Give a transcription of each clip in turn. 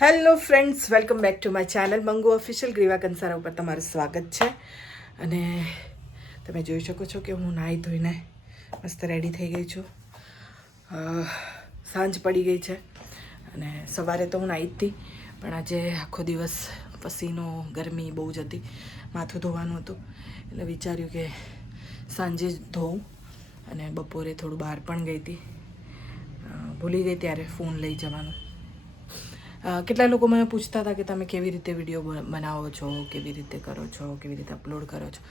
Hello friends, welcome back to my channel Mangu official. Griva Kansara ઉપર તમારું સ્વાગત છે. અને તમે જોઈ શકો છો કે હું નાહી ધોઈને મસ્ત રેડી થઈ ગઈ છું. સાંજ પડી ગઈ છે અને સવારે તો હું નાહી જ હતી, પણ આજે આખો દિવસ પસીનો ગરમી બહુ જ હતી, માથું ધોવાનું હતું એટલે વિચાર્યું કે સાંજે જ ધોઉં. અને બપોરે થોડું બહાર પણ ગઈ હતી, ભૂલી ગઈ ત્યારે ફોન લઈ જવાનું. કેટલા લોકો મને પૂછતા હતા કે તમે કેવી રીતે વિડીયો બનાવો છો, કેવી રીતે કરો છો, કેવી રીતે અપલોડ કરો છો.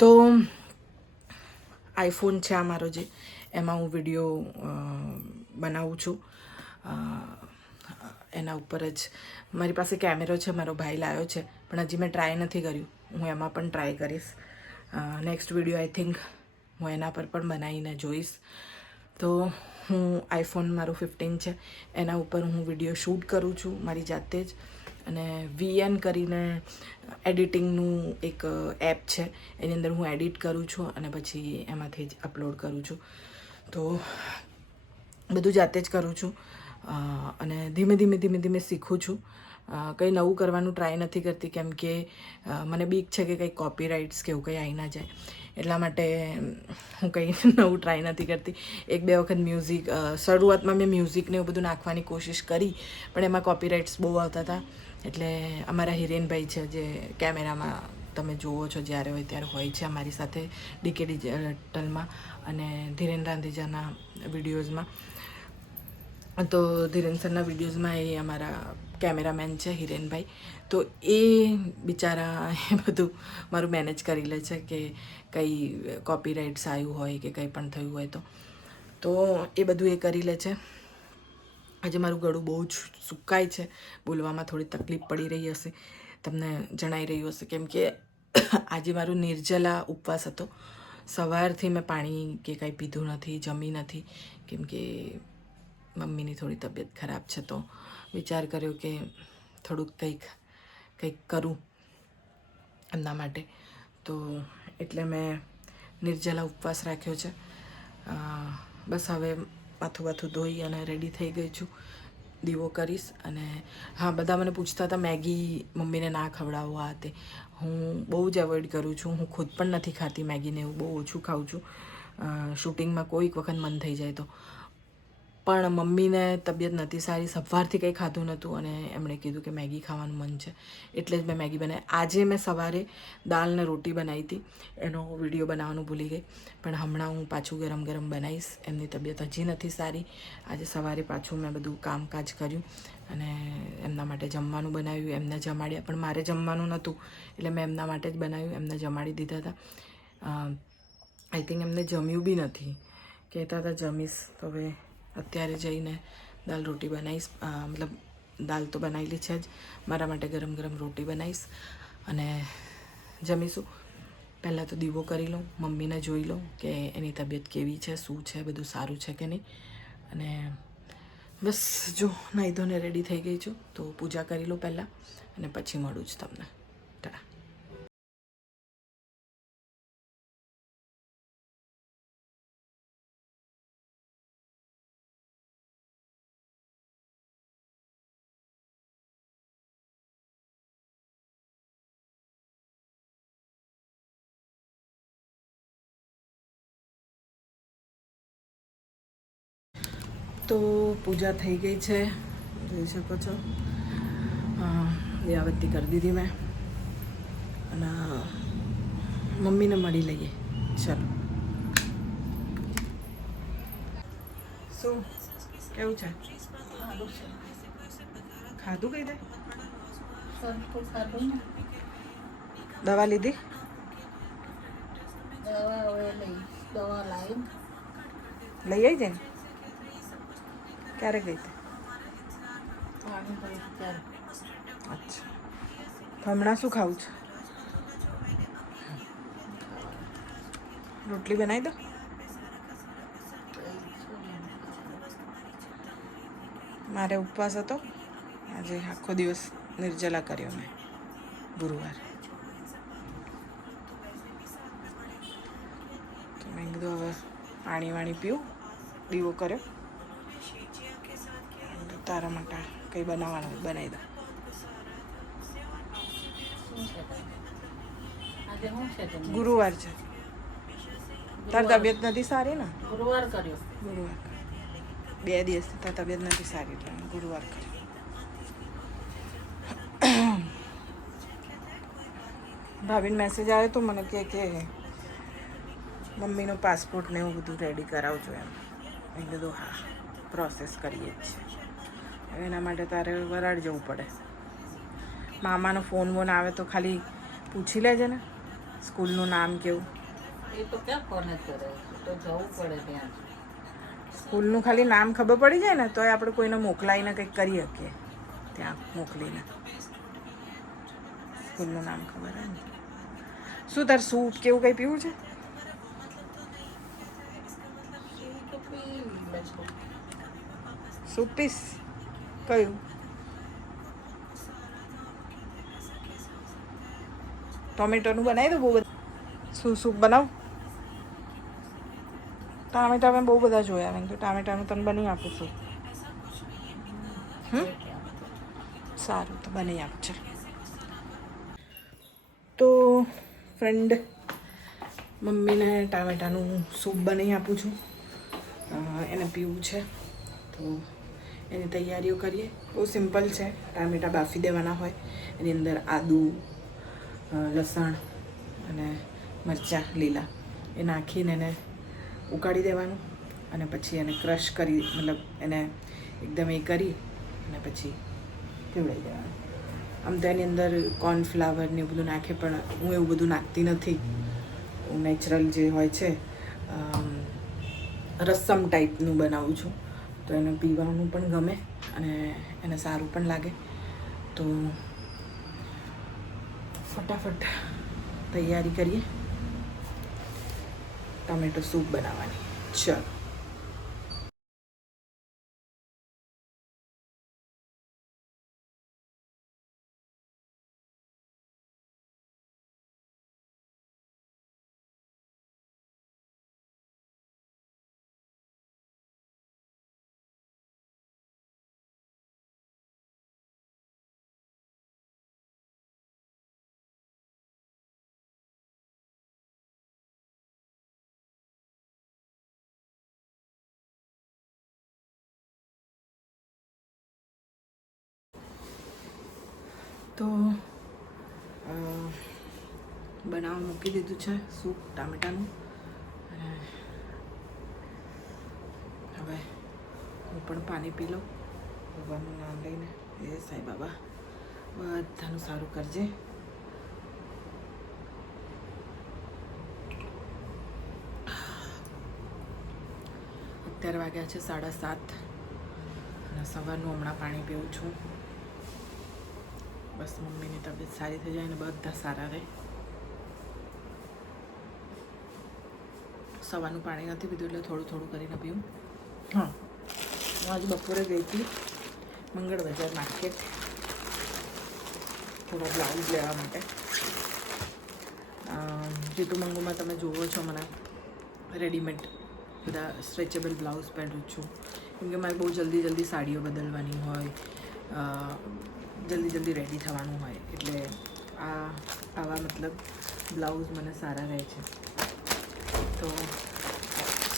તો આઈફોન છે આ મારો, જે એમાં હું વિડીયો બનાવું છું. એના ઉપર જ મારી પાસે કેમેરો છે, મારો ભાઈ લાવ્યો છે, પણ હજી મેં ટ્રાય નથી કર્યું. હું એમાં પણ ટ્રાય કરીશ. નેક્સ્ટ વિડીયો આઈ થિંક હું એના પર પણ બનાવીને જોઈશ. તો હું આઈફોન મારું 15 છે, એના ઉપર હું વિડીયો શૂટ કરું છું મારી જાતે જ. અને VN કરીને એડિટિંગનું એક એપ છે, એની અંદર હું એડિટ કરું છું અને પછી એમાંથી જ અપલોડ કરું છું. તો બધું જાતે જ કરું છું અને ધીમે ધીમે શીખું છું. કંઈ નવું કરવાનું ટ્રાય નથી કરતી, કેમ કે મને બીક છે કે કંઈ કોપીરાઇટ્સ કે એવું કંઈ આવી ના જાય. એટલા માટે હું કંઈ નવું ટ્રાય નથી કરતી. એક બે વખત મ્યુઝિક, શરૂઆતમાં મેં મ્યુઝિકને એવું બધું નાખવાની કોશિશ કરી, પણ એમાં કોપીરાઇટ્સ બહુ આવતા હતા. એટલે અમારા હિરેનભાઈ છે, જે કેમેરામાં તમે જુઓ છો જ્યારે હોય ત્યારે હોય છે અમારી સાથે DK ડિજિટલમાં અને ધીરેન રાંધેજાના વિડીયોઝમાં. તો ધીરેન સરના વિડીયોઝમાં એ અમારા કેમેરામેન છે હિરેનભાઈ. તો એ બિચારા એ બધું મારું મેનેજ કરી લે છે કે કંઈ કોપીરાઇટ્સ આવ્યું હોય કે કંઈ પણ થયું હોય તો એ બધું એ કરી લે છે. આજે મારું ગળું બહુ જ સુકાય છે, બોલવામાં થોડી તકલીફ પડી રહી હશે, તમને જણાઈ રહ્યું હશે, કેમ કે આજે મારું નિર્જલા ઉપવાસ હતો. સવારથી મેં પાણી કે કાંઈ પીધું નથી, જમી નથી, કેમ કે મમ્મીની થોડી તબિયત ખરાબ છે. તો વિચાર કર્યો કે થોડુંક કંઈક કરું એમના માટે. તો એટલે મેં નિર્જલા ઉપવાસ રાખ્યો છે. બસ હવે માથું ધોઈ અને રેડી થઈ ગઈ છું, દીવો કરીશ. અને હા, બધા મને પૂછતા હતા મેગી મમ્મીને ના ખવડાવો આ તે. હું બહુ જ એવોઇડ કરું છું. હું ખુદ પણ નથી ખાતી મેગીને, એવું બહુ ઓછું ખાઉં છું. શૂટિંગમાં કોઈક વખત મન થઈ જાય તો. પણ મમ્મીને તબિયત નથી સારી, સવારથી કંઈ ખાધું નહોતું અને એમણે કીધું કે મેગી ખાવાનું મન છે, એટલે જ મેં મેગી બનાવી. આજે મેં સવારે દાળ ને રોટી બનાવી હતી, એનો વિડીયો બનાવવાનું ભૂલી ગઈ, પણ હમણાં હું પાછું ગરમ ગરમ બનાવીશ. એમની તબિયત હજી નથી સારી. આજે સવારે પાછું મેં બધું કામકાજ કર્યું અને એમના માટે જમવાનું બનાવ્યું, એમને જમાડ્યા. પણ મારે જમવાનું નહોતું એટલે મેં એમના માટે જ બનાવ્યું, એમને જમાડી દીધા હતા. આઈ થિંક એમને જમ્યું બી નથી, કહેતા હતા જમીશ. તો હવે અત્યારે જઈને દાલ રોટી બનાવીશ. મતલબ દાલ તો બનાવેલી છે જ, મારા માટે ગરમ ગરમ રોટી બનાવીશ અને જમીશું. પહેલાં તો દીવો કરી લઉં, મમ્મીને જોઈ લઉં કે એની તબિયત કેવી છે, શું છે, બધું સારું છે કે નહીં. અને બસ જો નાહી ધોઈને રેડી થઈ ગઈ છું, તો પૂજા કરી લઉં પહેલાં અને પછી મળું જ તમને. ટા તો પૂજા થઈ ગઈ છે, જોઈ શકો છો. દિયાબત્તી કરી દીધી મેં અને મમ્મીને મળી લઈએ. ચલો, શું કેવું છે? ખાધું કઈ દે? દવા લીધી? લઈ આવી જાય ને? ક્યારે ગઈ હતી? અચ્છા, તો હમણાં શું ખાવું છે? રોટલી બનાવી દો. મારે ઉપવાસ હતો આજે, આખો દિવસ નિર્જલા કર્યો મેં ગુરુવાર. તો મેં કીધું હવે પાણી પીવું, દીવો કર્યો, તારા માટે કંઈ બનાવવાનું હોય બનાવી દો. ગુરુવાર છે. તાર તબિયત નથી સારી ને? ગુરુવાર કર્યો. ગુરુવાર 2 દિવસથી તાર તબિયત નથી સારી એટલે ગુરુવાર કર્યો. ભાભીને મેસેજ આવ્યો તો મને કે મમ્મીનો પાસપોર્ટ ને એવું બધું રેડી કરાવજો એમ. મેં કીધું હા પ્રોસેસ કરીએ જ છીએ. એના માટે તારે વરાડ જવું પડે. મામાનો ફોન વોન આવે તો ખાલી પૂછી લેજે ને સ્કૂલનું નામ કેવું. એ તો ક્યાં ફોન જ કરે, તો જવું પડે ત્યાં. સ્કૂલનું ખાલી નામ ખબર પડી જાય ને તોય આપણે કોઈને મોકલાવીને કંઈક કરી શકીએ ત્યાં મોકલીને. સ્કૂલનું નામ ખબર હોય ને. શું તાર સૂપ કેવું કંઈ પીવું છે? સૂપ પીસ? કયું? ટોમેટોનું બનાવી દો. બહુ બધા શું સૂપ બનાવું? ટામેટા મેં બહુ બધા જોયા. મેં તો ટામેટાનું તને બની આપું છું. સારું તો બની આપું. ચાલ તો ફ્રેન્ડ મમ્મીને ટામેટાનું સૂપ બનાવી આપું છું. એને પીવું છે તો એની તૈયારીઓ કરીએ. બહુ સિમ્પલ છે. ટામેટા બાફી દેવાના હોય, એની અંદર આદુ, લસણ અને મરચાં લીલા એ નાખીને એને ઉકાળી દેવાનું અને પછી એને ક્રશ કરી મતલબ એને એકદમ એ કરી અને પછી પીવડાવી દેવાનું. આમ તો એની અંદર કોર્નફ્લાવર ને એવું બધું નાખે પણ હું એવું બધું નાખતી નથી. હું નેચરલ જે હોય છે રસમ ટાઈપનું બનાવું છું તો એને પીવાનું પણ ગમે અને એને સારું પણ લાગે. તો ફટાફટ તૈયારી કરીએ ટમેટો સૂપ બનાવવાની. ચલો. તો બનાવવા મૂકી દીધું છે સૂપ ટામેટાનું અને હવે હું પણ પાણી પી લઉં ભગવાનનું નામ લઈને. એ સાંઈ બાબા બધાનું સારું કરજે. અત્યારે વાગ્યા છે 7:30 અને સવારનું હમણાં પાણી પીવું છું. બસ મમ્મીની તબિયત સારી થઈ જાય ને બધા સારા રહે. સવારનું પાણી નથી પીધું એટલે થોડું થોડું કરીને પીવું. હા, હું આજે બપોરે ગઈ હતી મંગળ બજાર માર્કેટ થોડો બ્લાઉઝ લેવા માટે. જીતુ મંગુમાં તમે જુઓ છો મને રેડીમેડ બધા સ્ટ્રેચેબલ બ્લાઉઝ પહેરું છું કેમકે મારે બહુ જલ્દી સાડીઓ બદલવાની હોય, જલ્દી રેડી થવાનું હોય એટલે આવા મતલબ બ્લાઉઝ મને સારા રહે છે. તો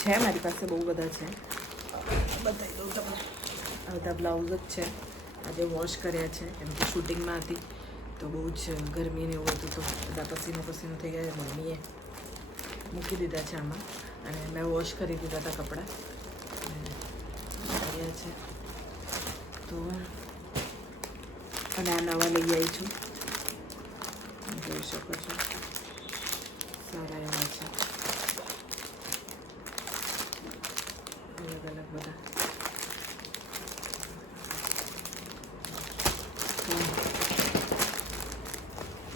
છે મારી પાસે બહુ બધા છે, બતાવી દઉં તમને. આ બધા બ્લાઉઝ જ છે. આજે વોશ કર્યા છે કેમ કે શૂટિંગમાં હતી તો બહુ જ ગરમીને એવું હતું તો બધા પસીનો થઈ ગયા. મમ્મીએ મૂકી દીધા છે આમાં અને મેં વોશ કરી દીધા હતા કપડાં કર્યા છે. તો અને આ નવા લઈ આવી છું, જોઈ શકો છો. સારા એવા છે, અલગ અલગ બધા.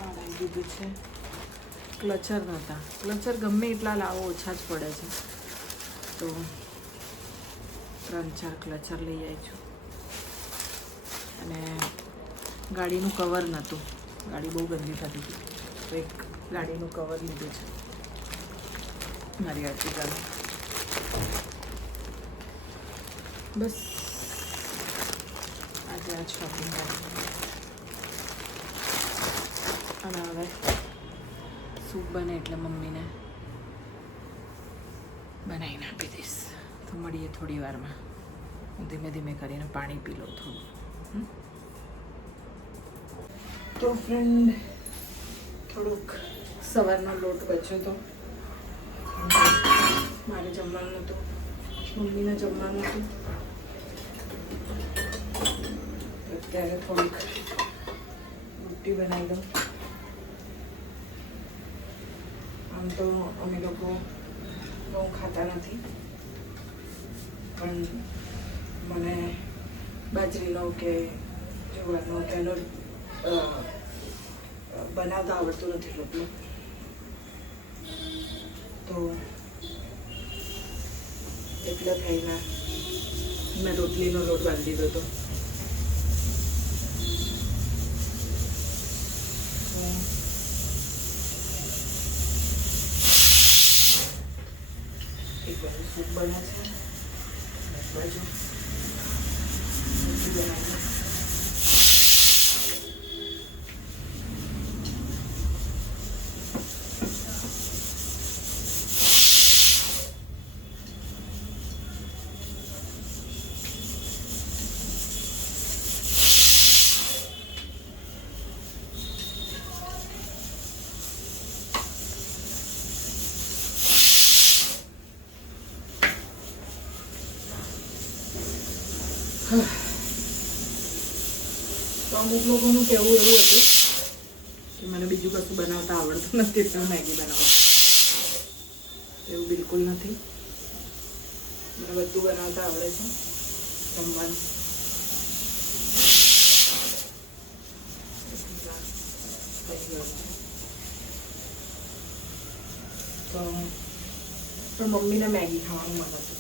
આવી દીધું છે. ક્લચર નહોતા, ક્લચર ગમે એટલા લાવો ઓછા જ પડે છે તો 3-4 ક્લચર લઈ આવી છું. અને ગાડીનું કવર નહોતું, ગાડી બહુ ગંદી થતી હતી તો એક ગાડીનું કવર લીધું છે મારી અર્ટિગાનું. બસ આજે ત્યાં શોપિંગ કરી. અને હવે સૂપ બને એટલે મમ્મીને બનાવીને આપી દઈશ. તો મળીએ થોડી વારમાં. હું ધીમે ધીમે કરીને પાણી પી લઉં થોડું. તો ફ્રેન્ડ થોડુંક સવારનો લોટ બચ્યો હતો, મારે જમવાનું હતું, મમ્મીને જમવાનું હતું. અત્યારે થોડીક રોટી બનાવી દઉં. આમ તો અમે લોકો ઘઉં ખાતા નથી, પણ મને બાજરીનો કે જુવારનો કે એનો બનાવતા આવડતું નથી રોટલો. તો એટલે થઈને મેં રોટલીનો લોટ બાંધી દીધો હતો. એક બાજુ સૂપ બને છે, એક બાજુ રોટલી બનાવી. તો અમુક લોકોનું કહેવું એવું હતું કે મને બીજું કશું બનાવતા આવડતું નથી એટલે હું મેગી બનાવું. એવું બિલકુલ નથી. મને બધું બનાવતા આવડે છે, જમવાનું. તો પણ મમ્મીને મેગી ખાવાનું મન હતું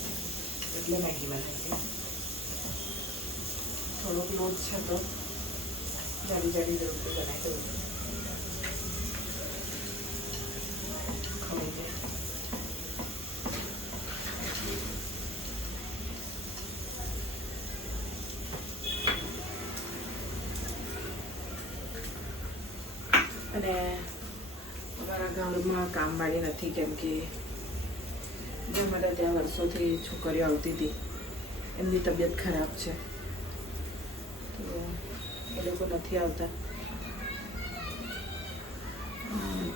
એટલે મેગી બનાવી. થોડોક લોટ છે તો જાડી જાડી રોટલી બનાવી દઉં. ખવાઈ જાય. અને અમારા ગામમાં કામવાળી નથી, કેમ કે જે અમારે ત્યાં વર્ષોથી છોકરીઓ આવતી હતી એમની તબિયત ખરાબ છે, તો એ લોકો નથી આવતા.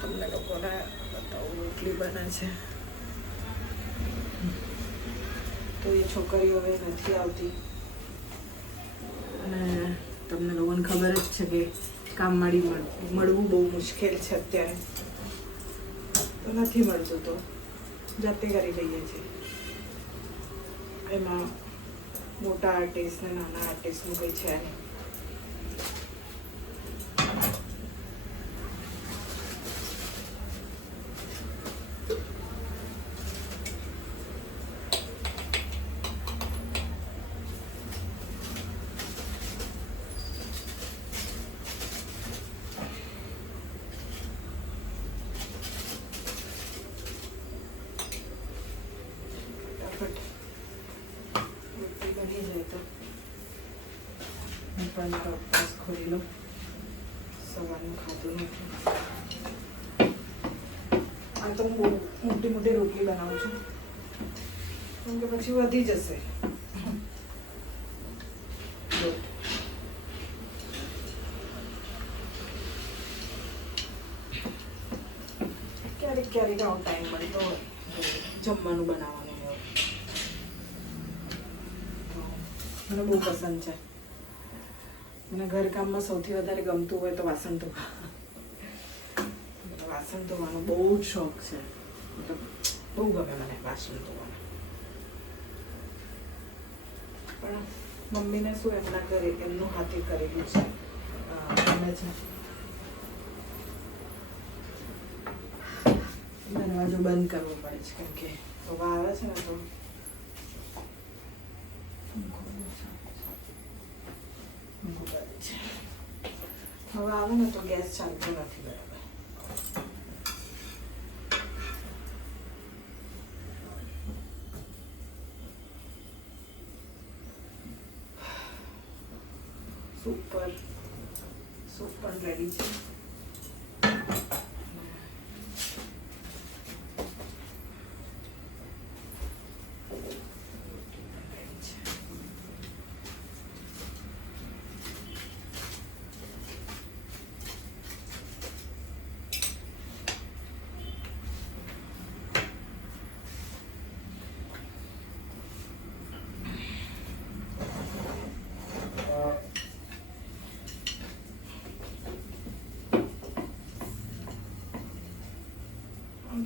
તમને લોકોને બતાવું, રોટલી બને છે. તો એ છોકરીઓ હવે નથી આવતી અને તમને લોકોને ખબર જ છે કે કામવાળી મળવું બહુ મુશ્કેલ છે અત્યારે. તો નથી મળતું તો જાતે કરી લઈએ છીએ. એમાં મોટા આર્ટિસ્ટ ને નાના આર્ટિસ્ટનું કંઈ છે નહીં. રોટલી બની જાય તો હું પણ મારો ઉપવાસ ખોલી લઉં. સવારનું ખાતું નથી. આ તો હું બહુ મોટી મોટી રોટલી બનાવું છું, કેમ કે પછી વધી જશે. ક્યારેક ક્યારેક આવો ટાઈમ મળતો હોય જમવાનું બનાવવાનું હોય. મને બહુ પસંદ છે. મને ઘરકામમાં સૌથી વધારે ગમતું હોય તો વાસણ ધોવા. વાસણ ધોવાનો બહુ જ શોખ છે. મતલબ બહુ ગમે મને વાસણ ધોવાનું. પણ મમ્મીને શું એમના ઘરે એમનું હાથે કરેલું છે ગમે છે. દરવાજો બંધ કરવો પડે છે, કેમ કે હવા આવે છે ને તો હવા આવે ને તો ગેસ ચાલતો નથી બરાબર. પણ રેડી છે.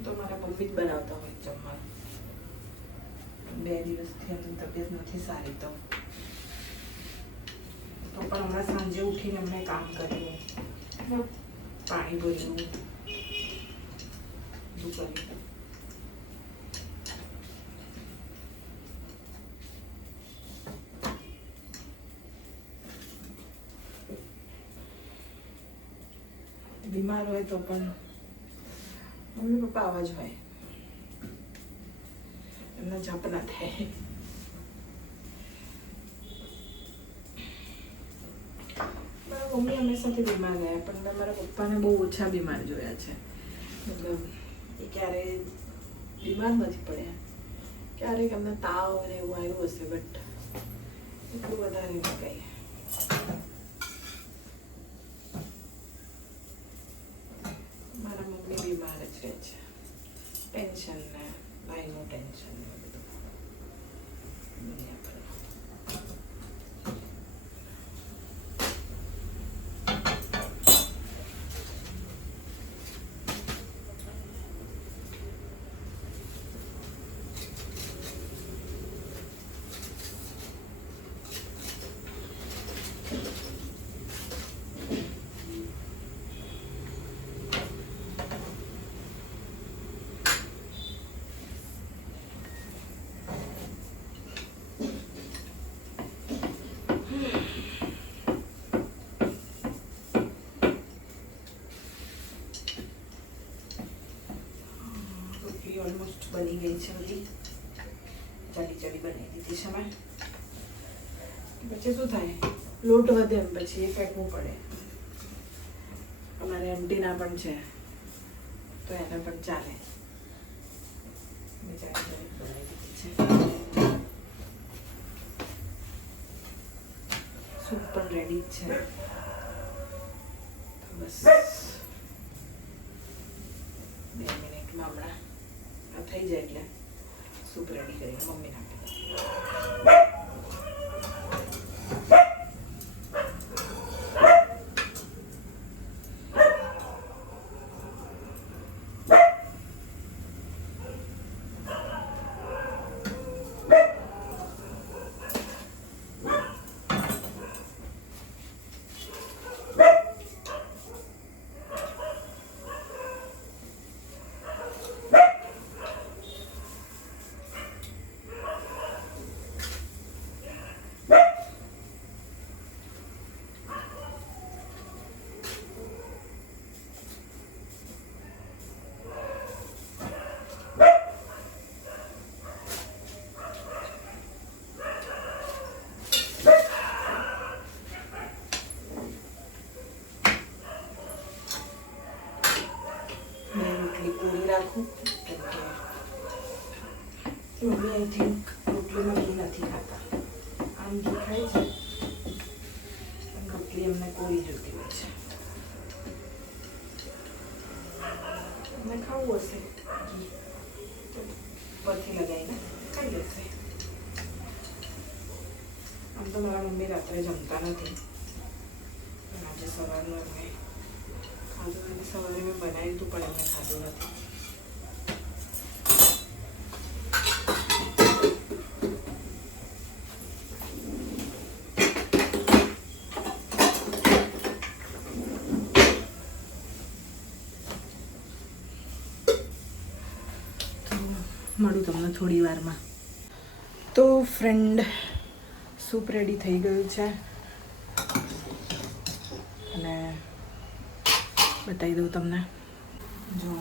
તો મારા મમ્મી જ બનાવતા હોય જમવાનું. 2 દિવસથી એમની તબિયત નથી સારી તો પણ હમણાં સાંજે ઉઠીને એમણે કામ કર્યું, પાણી ભર્યું, બધું કર્યું. બીમાર હોય તો પણ મમ્મી પપ્પા આવા જ હોય, એમના જપ ના થાય. મારા મમ્મી હંમેશાથી બીમાર રહ્યા પણ મેં મારા પપ્પાને બહુ ઓછા બીમાર જોયા છે. મતલબ એ ક્યારેય બીમાર નથી પડ્યા, ક્યારેક એમને તાવ ને એવું આવ્યું હશે બટ એટલું વધારે નહીં કંઈ. મારા મમ્મી બીમાર જ રહે છે, ટેન્શન ને ભાઈનું ટેન્શન ને બધું દુનિયા પર. ઓલમોસ્ટ બની ગઈ છે બધી, ચડી બનાવી દીધી છે મેં. પછી શું થાય, લોટ વધે એમ પછી એ ફેંકવું પડે. અમારે એમટીના પણ છે તો એને પણ ચાલે. બનાવી દીધી છે. સૂપ પણ રેડી જ છે. બસ 2 મિનિટમાં હમણાં થઈ જાય એટલે સૂપ રેડી કરીને મમ્મી નાખી. પૂરી રાખું કેમ કે મમ્મી આઈ થિંક રોટલીમાં ઘી નથી ખાતા. આમ ઘી ખાય છે પણ રોટલી એમને કોરી જોતી હોય છે. એમને ખાવું હશે ઘી તો પરથી લગાવીને ખાઈ લેશે. આમ તો મારા મમ્મી રાત્રે જમતા નથી પણ આજે સવારનું એમને ખાધું અને સવારે મેં બનાવ્યું હતું પણ એમને ખાધું નથી. મળું તમને થોડી વારમાં. તો ફ્રેન્ડ સૂપ રેડી થઈ ગયું છે અને બતાવી દઉં તમને. જો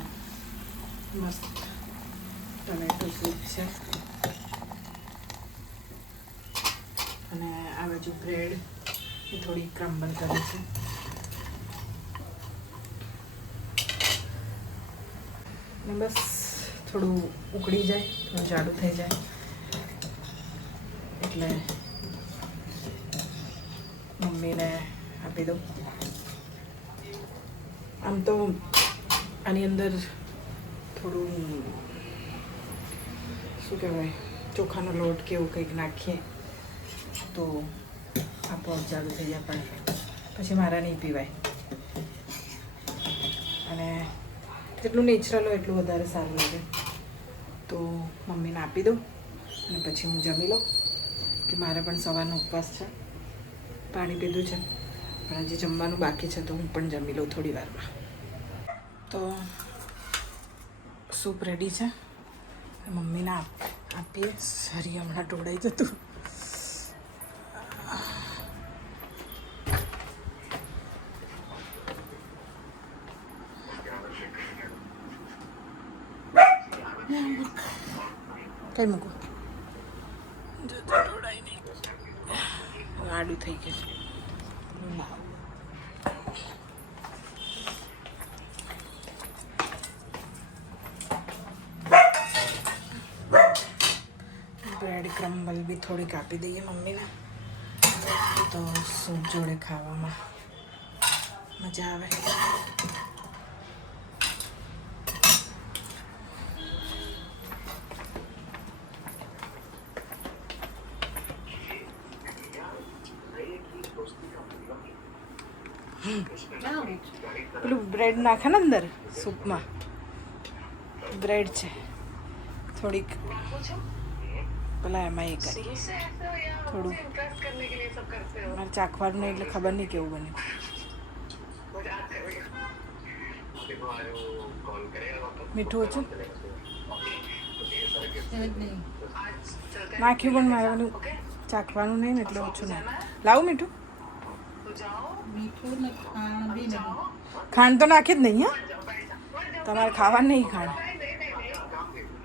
મસ્ત ટમેટો સૂપ છે અને આ બાજુ બ્રેડ એ થોડી ક્રમ્બલ કરી છે. બસ થોડું ઉકળી જાય, થોડું જાડું થઈ જાય એટલે મમ્મીને આપી દઉં. આમ તો આની અંદર થોડું શું કહેવાય ચોખાનો લોટ કે એવું કંઈક નાખીએ તો આપોઆપ જાડું થઈ જાય, પણ પછી મારા નહીં પીવાય. અને જેટલું નેચરલ હોય એટલું વધારે સારું લાગે. તો મમ્મીને આપી દઉં અને પછી હું જમી લઉં, કે મારે પણ સવારનો ઉપવાસ છે. પાણી પીધું છે પણ હજી જમવાનું બાકી છે, તો હું પણ જમી લઉં થોડી વારમાં. તો સૂપ રેડી છે, મમ્મીને આપીએ. સારી હમણાં ઢોળાઈ જતું. કઈ મૂકું ઢોળાઈ નહીં, આડું થઈ ગયું છે. બ્રેડ ક્રમ્બલ બી થોડીક આપી દઈએ મમ્મીને, તો સૂપ જોડે ખાવામાં મજા આવે. પેલું બ્રેડ નાખે ને અંદર સૂપમાં, બ્રેડ છે થોડીક પેલા એમાં એ કરી થોડું મારે ચાખવાનું નહીં એટલે ખબર નહીં કેવું બને. મીઠું ઓછું નાખ્યું પણ મારે ચાખવાનું નહીં ને એટલે ઓછું નાખ. લાવું મીઠું? ખાંડ તો નાખી જ નહીં. હા, તમારે ખાવાનું નહીં ખાંડ,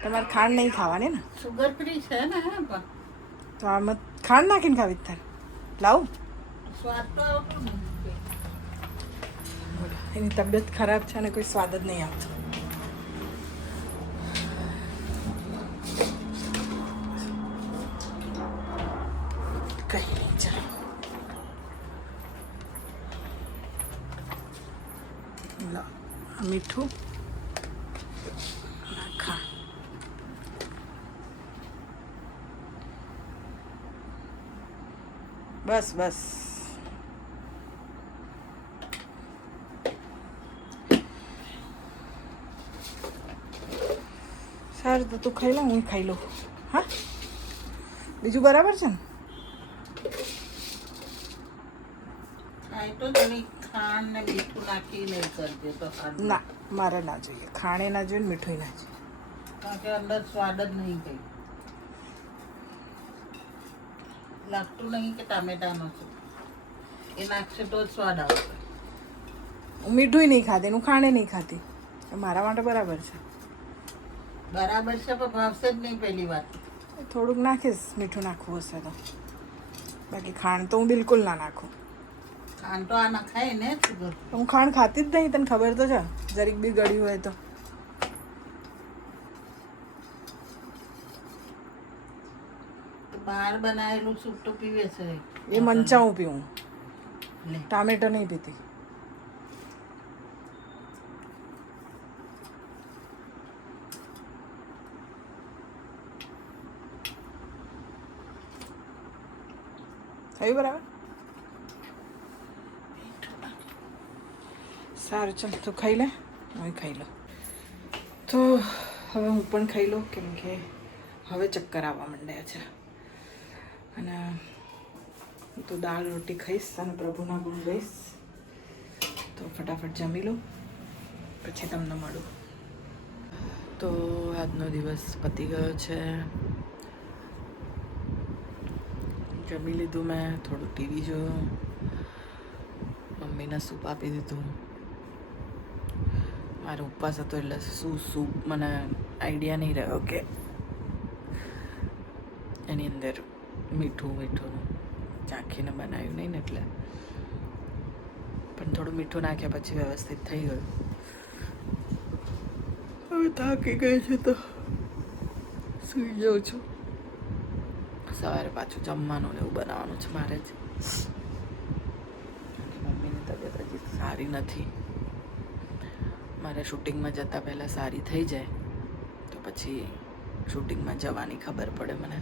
તમારે ખાંડ નહીં ખાવાની ને, સુગર ફ્રી છે ને. તો આમાં ખાંડ નાખીને ખાવી જ તારે. લાવું? સ્વાદ તો આવતો નથી. એની તબિયત ખરાબ છે અને કોઈ સ્વાદ જ નહીં આવતો. કઈ નહીં, ચાલો. મીઠું નાખા. બસ બસ. સારું, તો તું ખાઈ લે, હું ખાઈ લઉં. હા, બીજું બરાબર છે ને? તો થોડી ખાંડ ને મીઠું નાખી નહીં કરજે તો ના, મારે ના જોઈએ. ખાણે ના જોઈએ, મીઠું ના જોઈએ, કારણ કે અંદર સ્વાદ જ નહીં કઈ લાગતું નહીં કે ટામેટાનો છે. એ નાખશે તો જ સ્વાદ આવશે. હું મીઠું નહીં ખાતી, હું ખાણે નહીં ખાતી. મારા માટે બરાબર છે. બરાબર છે પણ ભાવશે જ નહીં પહેલી વાત. થોડુંક નાખીશ મીઠું નાખવું હશે તો, બાકી ખાંડ તો હું બિલકુલ ના નાખું. ખાંડ તો આ નખાય ને સુગર. હું ખાંડ ખાતી જ નહીં, તને ખબર તો છે. જરીક બી ગળ્યું હોય તો બહાર બનાવેલું સૂપ તો પીવે છે. એ મંચાઉં પીવું, લે. ટામેટો નહીં પીતી. થયું બરાબર? સારું, ચાલ તું ખાઈ લે, હું ખાઈ લઉં. તો હવે હું પણ ખાઈ લઉં, કેમ કે હવે ચક્કર આવવા માંડ્યા છે. અને હું તો દાળ રોટી ખાઈશ અને પ્રભુના ગુણ ગઈશ. તો ફટાફટ જમી લઉં, પછી તમને મળું. તો આજનો દિવસ પતી ગયો છે. જમી લીધું મેં, થોડું ટીવી જોયું, મમ્મીને સૂપ આપી દીધું. મારો ઉપવાસ હતો એટલે શું સૂપ મને આઈડિયા નહીં રહ્યો કે એની અંદર મીઠું ચાખીને બનાવ્યું નહીં ને, એટલે પણ થોડું મીઠું નાખ્યા પછી વ્યવસ્થિત થઈ ગયું. હવે થાકી ગઈ છે તો સૂઈ જાઉં છું. સવારે પાછું જમવાનું ને એવું બનાવવાનું છે મારે જ. મમ્મીની તબિયત હજી સારી નથી. મારે શૂટિંગમાં જતાં પહેલાં સારી થઈ જાય તો પછી શૂટિંગમાં જવાની ખબર પડે મને.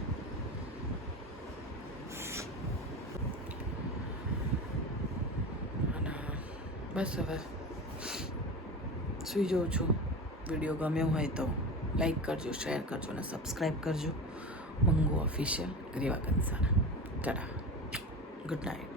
અને બસ હવે સૂઈ જાઉં છું. વિડીયો ગમ્યો હોય તો લાઈક કરજો, શેર કરજો અને સબસ્ક્રાઈબ કરજો. Mangu official Griva Kansara. Tata, good night.